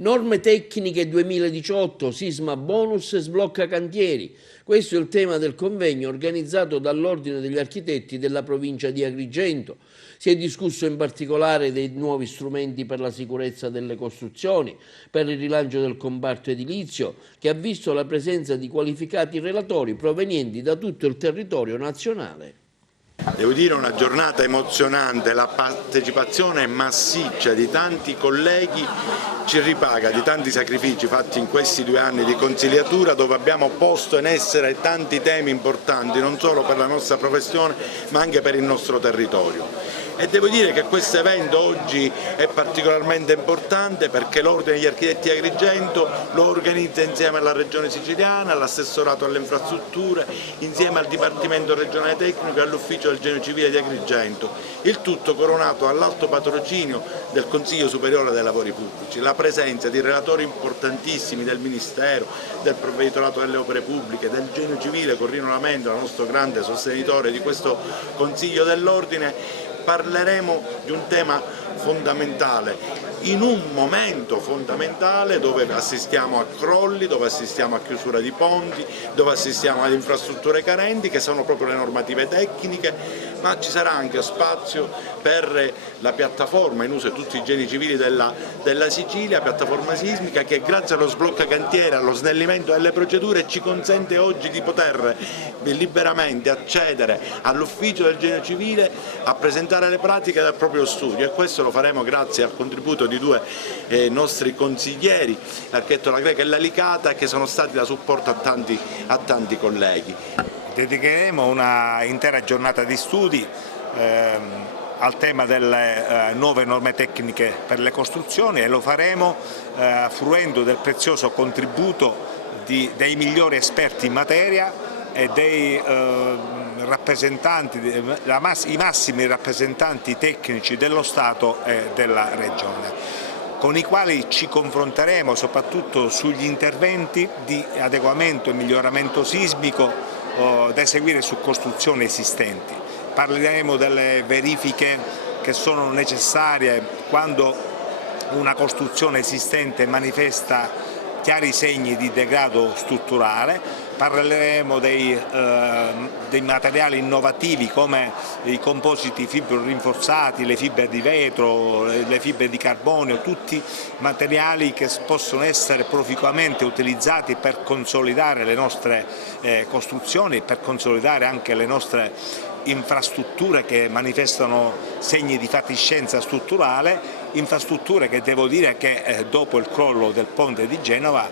Norme tecniche 2018, sisma bonus e sblocca cantieri. Questo è il tema del convegno organizzato dall'Ordine degli Architetti della provincia di Agrigento. Si è discusso in particolare dei nuovi strumenti per la sicurezza delle costruzioni, per il rilancio del comparto edilizio, che ha visto la presenza di qualificati relatori provenienti da tutto il territorio nazionale. Devo dire una giornata emozionante, la partecipazione massiccia di tanti colleghi ci ripaga di tanti sacrifici fatti in questi 2 anni di consigliatura, dove abbiamo posto in essere tanti temi importanti non solo per la nostra professione ma anche per il nostro territorio. E devo dire che questo evento oggi è particolarmente importante perché l'Ordine degli Architetti Agrigento lo organizza insieme alla Regione Siciliana, all'Assessorato alle Infrastrutture, insieme al Dipartimento Regionale Tecnico e all'Ufficio del Genio Civile di Agrigento, il tutto coronato dall'alto patrocinio del Consiglio Superiore dei Lavori Pubblici, la presenza di relatori importantissimi del Ministero, del Provveditorato delle Opere Pubbliche, del Genio Civile con Rino Lamento, il nostro grande sostenitore di questo Consiglio dell'Ordine. Parleremo di un tema fondamentale, in un momento fondamentale dove assistiamo a crolli, dove assistiamo a chiusura di ponti, dove assistiamo ad infrastrutture carenti che sono proprio le normative tecniche, ma ci sarà anche spazio per la piattaforma in uso di tutti i geni civili della Sicilia, piattaforma sismica che grazie allo sblocca cantiere, allo snellimento delle procedure ci consente oggi di poter liberamente accedere all'ufficio del genio civile a presentare le pratiche del proprio studio, e questo lo faremo grazie al contributo di 2 nostri consiglieri, l'architetto La Greca e la Licata, che sono stati da supporto a tanti colleghi. Dedicheremo una intera giornata di studi al tema delle nuove norme tecniche per le costruzioni, e lo faremo fruendo del prezioso contributo dei migliori esperti in materia e dei rappresentanti, i massimi rappresentanti tecnici dello Stato e della Regione, con i quali ci confronteremo soprattutto sugli interventi di adeguamento e miglioramento sismico da eseguire su costruzioni esistenti. Parleremo delle verifiche che sono necessarie quando una costruzione esistente manifesta chiari segni di degrado strutturale, parleremo dei materiali innovativi come i compositi fibro rinforzati, le fibre di vetro, le fibre di carbonio, tutti materiali che possono essere proficuamente utilizzati per consolidare le nostre costruzioni, per consolidare anche le nostre infrastrutture che manifestano segni di fatiscenza strutturale, infrastrutture che devo dire che dopo il crollo del ponte di Genova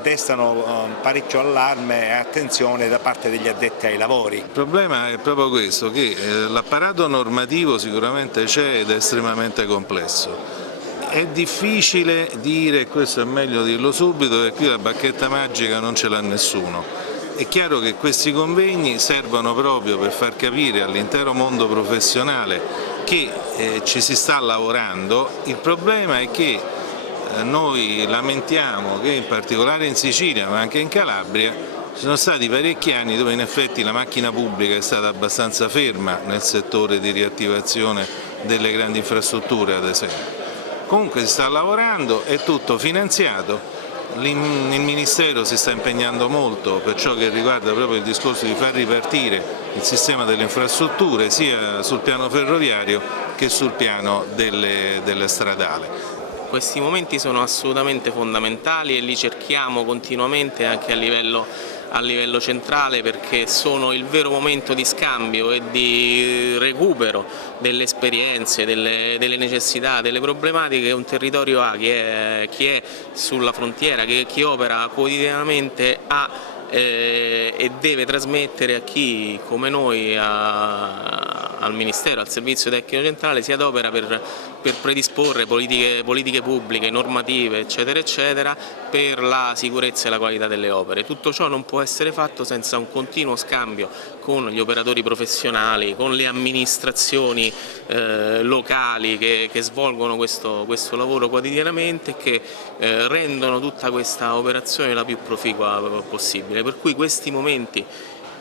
destano parecchio allarme e attenzione da parte degli addetti ai lavori. Il problema è proprio questo, che l'apparato normativo sicuramente c'è ed è estremamente complesso. È difficile dire, questo è meglio dirlo subito, che qui la bacchetta magica non ce l'ha nessuno. È chiaro che questi convegni servono proprio per far capire all'intero mondo professionale che ci si sta lavorando. Il problema è che noi lamentiamo che in particolare in Sicilia ma anche in Calabria ci sono stati parecchi anni dove in effetti la macchina pubblica è stata abbastanza ferma nel settore di riattivazione delle grandi infrastrutture, ad esempio. Comunque si sta lavorando, è tutto finanziato. Il Ministero si sta impegnando molto per ciò che riguarda proprio il discorso di far ripartire il sistema delle infrastrutture sia sul piano ferroviario che sul piano delle stradali. Questi momenti sono assolutamente fondamentali e li cerchiamo continuamente anche a livello centrale, perché sono il vero momento di scambio e di recupero delle esperienze, delle necessità, delle problematiche che un territorio ha, chi è sulla frontiera, chi opera quotidianamente ha e deve trasmettere a chi come noi al Ministero, al Servizio Tecnico Centrale, si adopera per predisporre politiche pubbliche, normative eccetera eccetera per la sicurezza e la qualità delle opere. Tutto ciò non può essere fatto senza un continuo scambio con gli operatori professionali, con le amministrazioni locali che svolgono questo lavoro quotidianamente e che rendono tutta questa operazione la più proficua possibile. Per cui questi momenti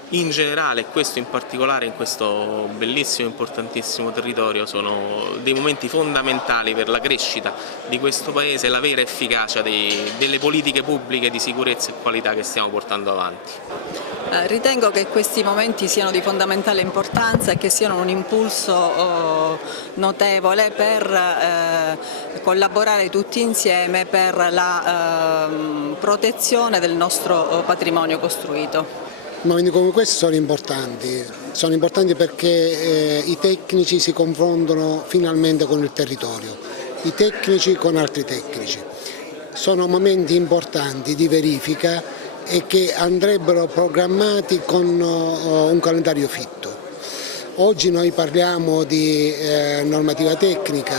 in generale, e questo in particolare in questo bellissimo e importantissimo territorio, sono dei momenti fondamentali per la crescita di questo Paese e la vera efficacia delle politiche pubbliche di sicurezza e qualità che stiamo portando avanti. Ritengo che questi momenti siano di fondamentale importanza e che siano un impulso notevole per collaborare tutti insieme per la protezione del nostro patrimonio costruito. Momenti come questi sono importanti perché i tecnici si confrontano finalmente con il territorio, i tecnici con altri tecnici. Sono momenti importanti di verifica e che andrebbero programmati con un calendario fitto. Oggi noi parliamo di normativa tecnica,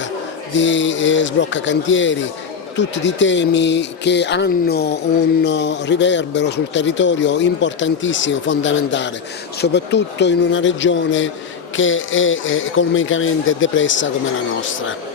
di sblocca cantieri, tutti di temi che hanno un riverbero sul territorio importantissimo, fondamentale, soprattutto in una regione che è economicamente depressa come la nostra.